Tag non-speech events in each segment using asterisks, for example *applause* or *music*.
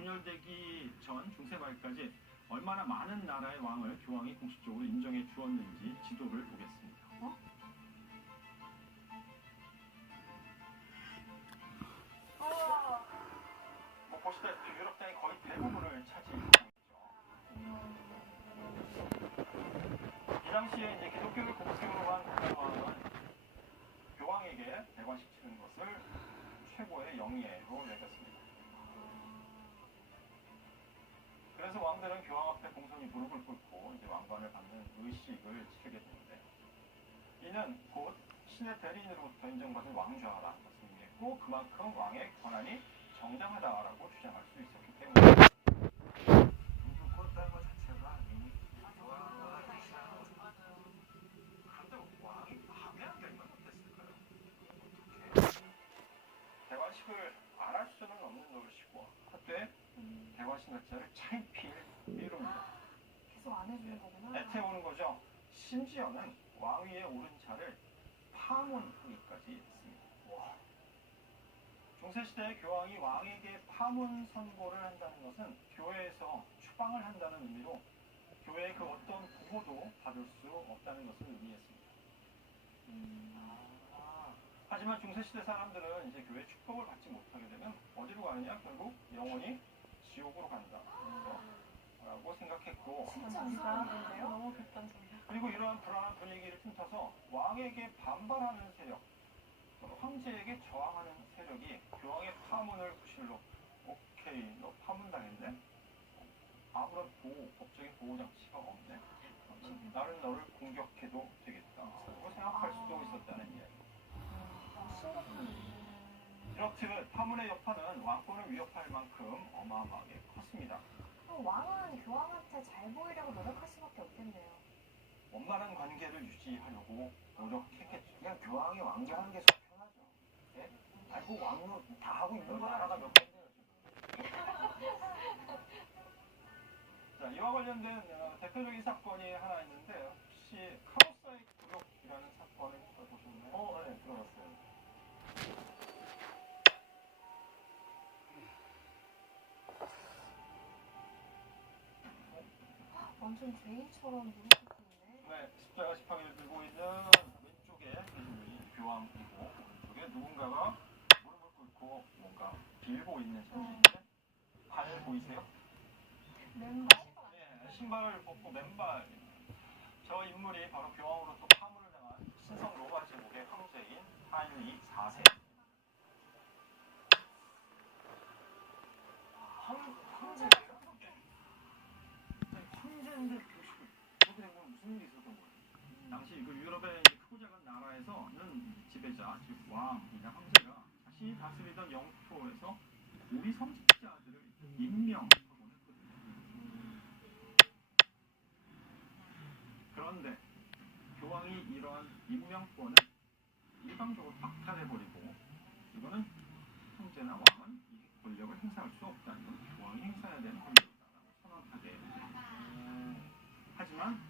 분열되기 전 중세 말까지 얼마나 많은 나라의 왕을 교황이 공식적으로 인정해 주었는지 지도를 보겠습니다. 어? 뭐 보시다시피 유럽 땅의 거의 대부분을 차지하고 있죠. 이 당시에 이제 기독교를 국교로 한 국가왕은 교황에게 대관시키는 것을 최고의 영예로 여겼습니다. 그래서 왕들은 교황 앞에 공손히 무릎을 꿇고 이제 왕관을 받는 의식을 치르게 되는데 이는 곧 신의 대리인으로부터 인정받은 것을 의미했고 그만큼 왕의 권한이 정당하다라고 주장할 수때 음, 대관식 자체를 차일피일 미룹니다. 계속 안 해주는 거구나. 애태우는 거죠. 심지어는 왕위에 오른 자를 파문하기까지 했습니다. 와. 중세시대의 교황이 왕에게 파문 선고를 한다는 것은 교회에서 추방을 한다는 의미로 교회의 그 어떤 보호도 받을 수 없다는 것을 의미했습니다. 아, 하지만 중세시대 사람들은 이제 교회 축복을 받지 못하게 되면 어디로 가느냐? 결국 영원히 지옥으로 간다. 라고 생각했고 진짜 무서운데요? 너무 극단적이야. 그리고 이러한 불안한 분위기를 틈타서 왕에게 반발하는 세력, 또는 황제에게 저항하는 세력이 교황의 파문을 구실로 오케이 너 파문당했네? 아무런 보호, 법적인 보호 장치가 없네? 나는 너를 공격해도 되겠다 라고 생각할 수도 있었다는 이야기 이렇듯 파문의 여파는 왕권을 위협할 만큼 어마어마하게 컸습니다 그럼 왕은 교황한테 잘 보이려고 노력할 수밖에 없겠네요. 원만한 관계를 유지하려고 노력했겠죠 그냥 교황이 왕자하는 게 속 편하죠. 예? 아니, 그 왕로 다 하고 있는 나라가 몇 개인데요, 지금. *laughs* 자, 이와 관련된 어, 대표적인 사건이 하나 있는데 혹시 카로사의 굴욕이라는 사건을 들어보셨나요? 어, 네, 들어봤어요. 완전 죄인처럼 무릎 꿇네. 네, 십자가 지팡이를 들고 있는 왼쪽에 예수님이 교황이고 오른쪽에 누군가가 무릎을 꿇고 뭔가 빌고 있는 사진인데 발 보이세요? 맨발? 네, 신발을 벗고 맨발 저 인물이 바로 교황으로부터 파문을 당한 신성 로마 제국의 황제인 하인리 4세 황, 황제예 당시 그 유럽의 크고 작은 나라에서는 지배자 즉 왕이나 황제가 자신이 다스리던 영토에서 우리 성직자들을 임명하곤 했거든요. 그런데 교황이 이러한 임명권을 일방적으로 박탈해버리고 이거는 황제나 왕은 이 권력을 행사할 수 없다는 건 교황이 행사해야 되는 권력이다라고 선언하게 됩니다. 하지만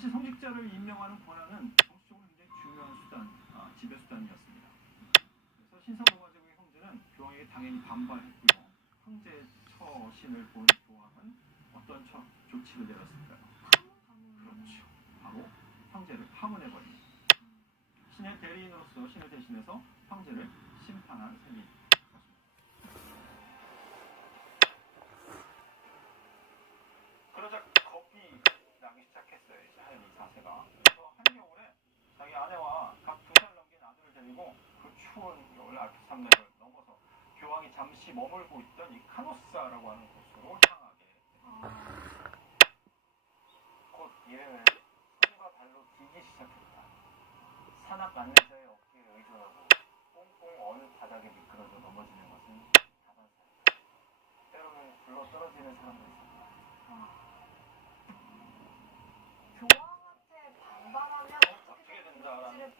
당시 성직자를 임명하는 권한은 정치적으로 굉장히 중요한 수단, 아, 지배 수단이었습니다. 그래서 신성로마 제국의 형제는 교황에게 당연히 반발했고요. 황제의 처신을 본 교황은 어떤 처, 조치를 내렸을까요? 그렇죠. 바로 황제를 파문해버립니다. 신의 대리인으로서 신을 대신해서 황제를 심판한 그러 3톤을 아큐3렙을 넘어서 교황이 잠시 머물고 있던 이 카노사라고 하는 곳으로 향하게 곧 예외에 손과 발로 기기 시작했다. 산악 안내자의 어깨에 의존하고 꽁꽁 어느 바닥에 미끄러져 넘어지는 것은 다반사이다. 때로는 굴러 떨어지는 사람도 있었다.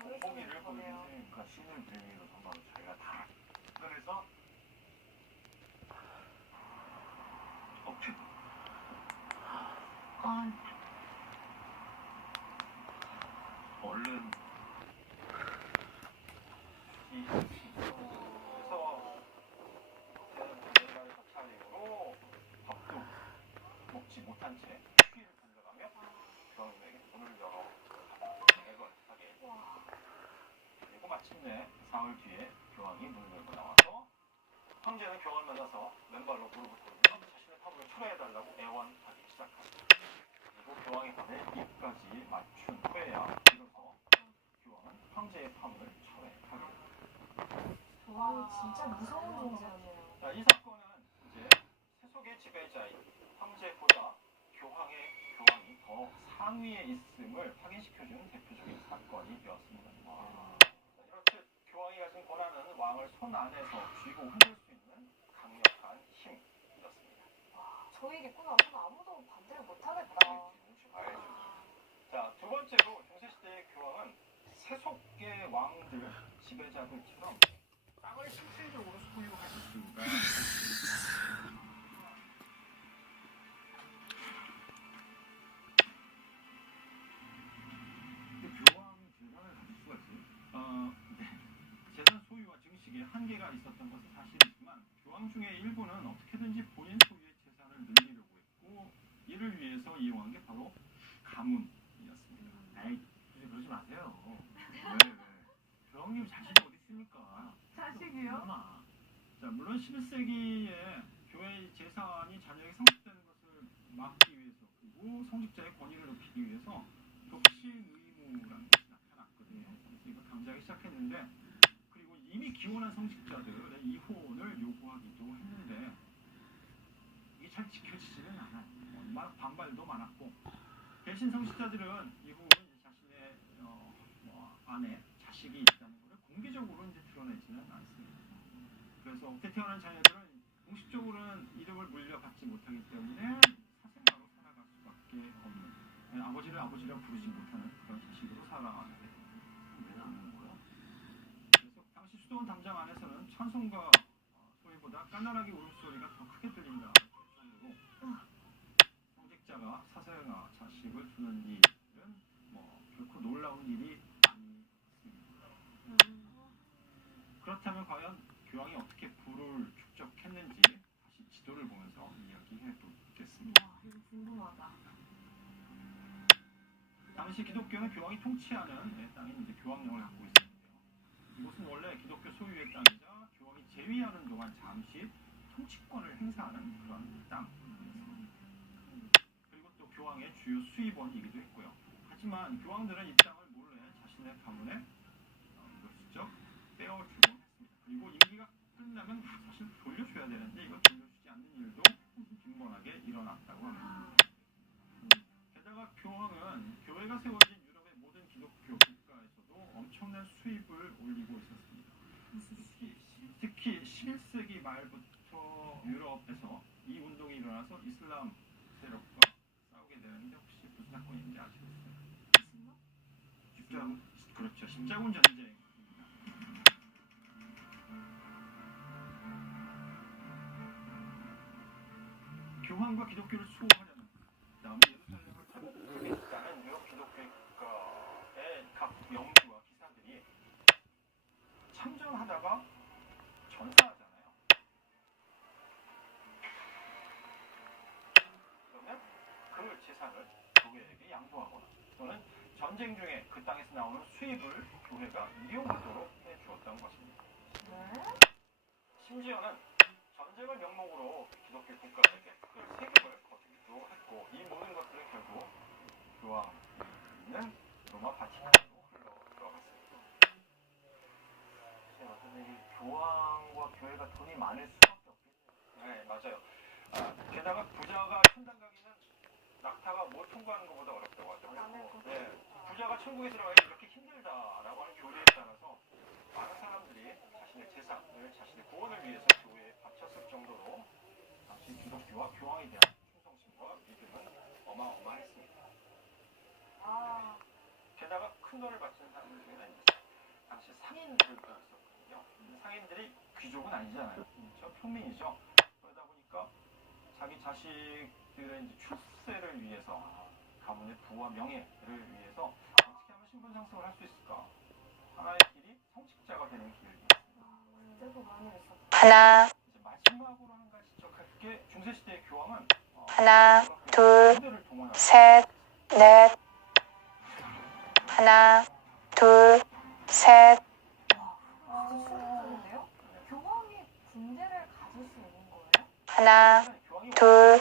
있는 거네요. 보여주는 그러니까 신을 빌미로 삼아서 자기가 다 그래서 어떻게 아, 얼른 이 그래서 저는 내가를 첫 차례로 마침내 사흘 뒤에 교황이 문을 열고 나와서 황제는 교황을 만나서 왼발로 무릎을 꿇으며 자신의 탑을 철회해달라고 애원하기 시작합니다. 그리고 교황의 발에 입까지 맞춘 후에야 비로소 교황은 황제의 철회하게 됩니다. 교황이 진짜 무서운 존재였네요. 자, 이 사건은 이제 세속의 지배자인 황제보다 교황의 교황이 더 상위에 있음을 확인시켜주는 대표적인 사건이 되었습니다. 자, 이렇듯 교황이 가진 권한은 왕을 손 안에서 쥐고 흔들 수 있는 강력한 힘이었습니다. 있고 나서는 아무도 반대를 못하겠다. 자, 두 번째로 중세시대의 교황은 세속의 왕들, 지배자들처럼 땅을 실질적으로 있습니다. *laughs* 이를 위해서 이용한 게 바로 가문이었습니다. 에이, 그러지 마세요. 왜, 왜? 교황님 자식이 어디 있습니까? 자식이요? 자, 물론 11세기에 교회의 재산이 자녀에게 성립되는 것을 막기 위해서 그리고 성직자의 권위를 높이기 위해서 독신 의무라는 것이 나타났거든요. 그래서 이걸 강제하기 시작했는데 그리고 이미 기혼한 성직자들의 이혼을 요구하기도 했는데 이게 잘 지켜지지는 않아요. 어, 막 반발도 많았고 대신 성직자들은 이후 자신의 어, 뭐 아내, 자식이 있다는 것을 공개적으로 이제 드러내지는 않습니다. 그래서 태어난 자녀들은 공식적으로는 이름을 물려받지 못하기 때문에 사생아로 살아갈 수밖에 없는 네, 아버지를 아버지라 부르지 못하는 그런 자식으로 살아가게 되는 거예요. 그래서 당시 수도원 담장 안에서는 찬송가 어, 소리보다 까나라기 울음소리가 더 크게 들린다 정도로 성직자가 사생아 자식을 두는 일은 뭐 결코 놀라운 일이 아니었습니다. 그렇다면 과연 교황이 어떻게 부를 축적했는지 다시 지도를 보면서 이야기해 보겠습니다. 와, 이거 궁금하다. 당시 기독교는 교황이 통치하는 네, 땅인 이제 교황령을 갖고 있었는데요. 이곳은 원래 기독교 소유의 땅이자 교황이 재위하는 동안 잠시 통치권을 행사하는 그런 땅 교황의 주요 수입원이기도 했고요. 하지만 교황들은 이 땅을 몰래 자신의 가문에 어, 이걸 슬쩍 빼어주곤 했습니다. 그리고 임기가 끝나면 사실 돌려줘야 되는데 이걸 돌려주지 않는 일도 빈번하게 일어났다고 합니다. 게다가 교황은 교회가 세워진 유럽의 모든 기독교 국가에서도 엄청난 수입을 올리고 있었습니다. 특히 11세기 말부터 유럽에서 이 운동이 일어나서 이슬람 세력과 싸우게 되는데 혹시 무슨 사건인지 아시겠어요? 십자군 그렇죠. 십자군 전쟁. 교황과 기독교를 수호하려는 그다음에 예루살렘을 받겠다는 유럽 기독교가의 각 영주와 기사들이 참전하다가 전사 양도하거나 또는 전쟁 중에 그 땅에서 나오는 수입을 교회가 이용하도록 해주었던 것입니다. 네? 심지어는 전쟁을 명목으로 기독교 국가에게 그 세금을 거두기도 했고 이 모든 것들은 결국 교황 있는 로마 바티칸으로 흘러 들어갔습니다. 어떤 교황과 교회가 돈이 많을 수밖에 없겠네요. 네, 맞아요. 아, 게다가 부자가 천당 가기는 낙타가 못 통과하는 것보다 어렵다고 하더라고요. 네, 부자가 천국에 들어가기 이렇게 힘들다라고 하는 교리에 따라서 많은 사람들이 자신의 재산을 자신의 구원을 위해서 교회에 바쳤을 정도로 당시 기독교와 교황에 대한 충성심과 믿음은 어마어마했습니다. 아, 게다가 큰 돈을 바치는 사람들 중에는 당시 상인들도 있었거든요. 상인들이 귀족은 아니잖아요. 저 평민이죠. 그러다 보니까 자기 자식 그들의 이제 출세를 위해서 가문의 부와 명예를 위해서 어떻게 하면 신분 상승을 할 수 있을까? 하나의 길이 성직자가 되는 길입니다. 하나. 마지막으로 한 가지 지적할 게 중세 시대의 교황은 어, 하나, 둘셋넷 하나, 둘, 셋. 하나, 둘,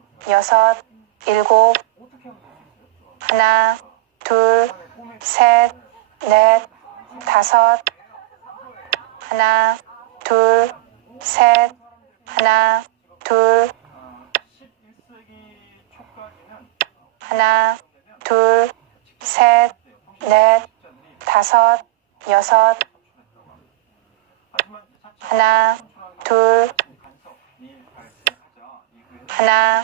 여섯, 일곱, 하나, 둘, 셋, 넷, 다섯, 하나, 둘, 셋, 하나, 둘, 11세기 초까지는 하나, 둘, 셋, 넷, 다섯, 여섯, 하나, 둘, 하나,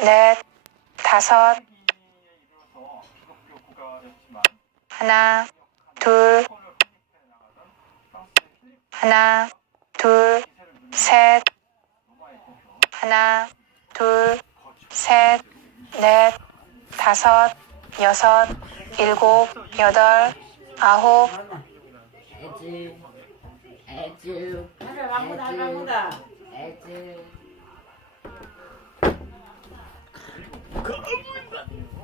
넷, 다섯, 하나, 둘, 하나, 둘, 셋, 하나, 둘, 셋, 넷, 다섯, 여섯, 일곱, 여덟, 아홉, 애지 애지 할아버다 애 지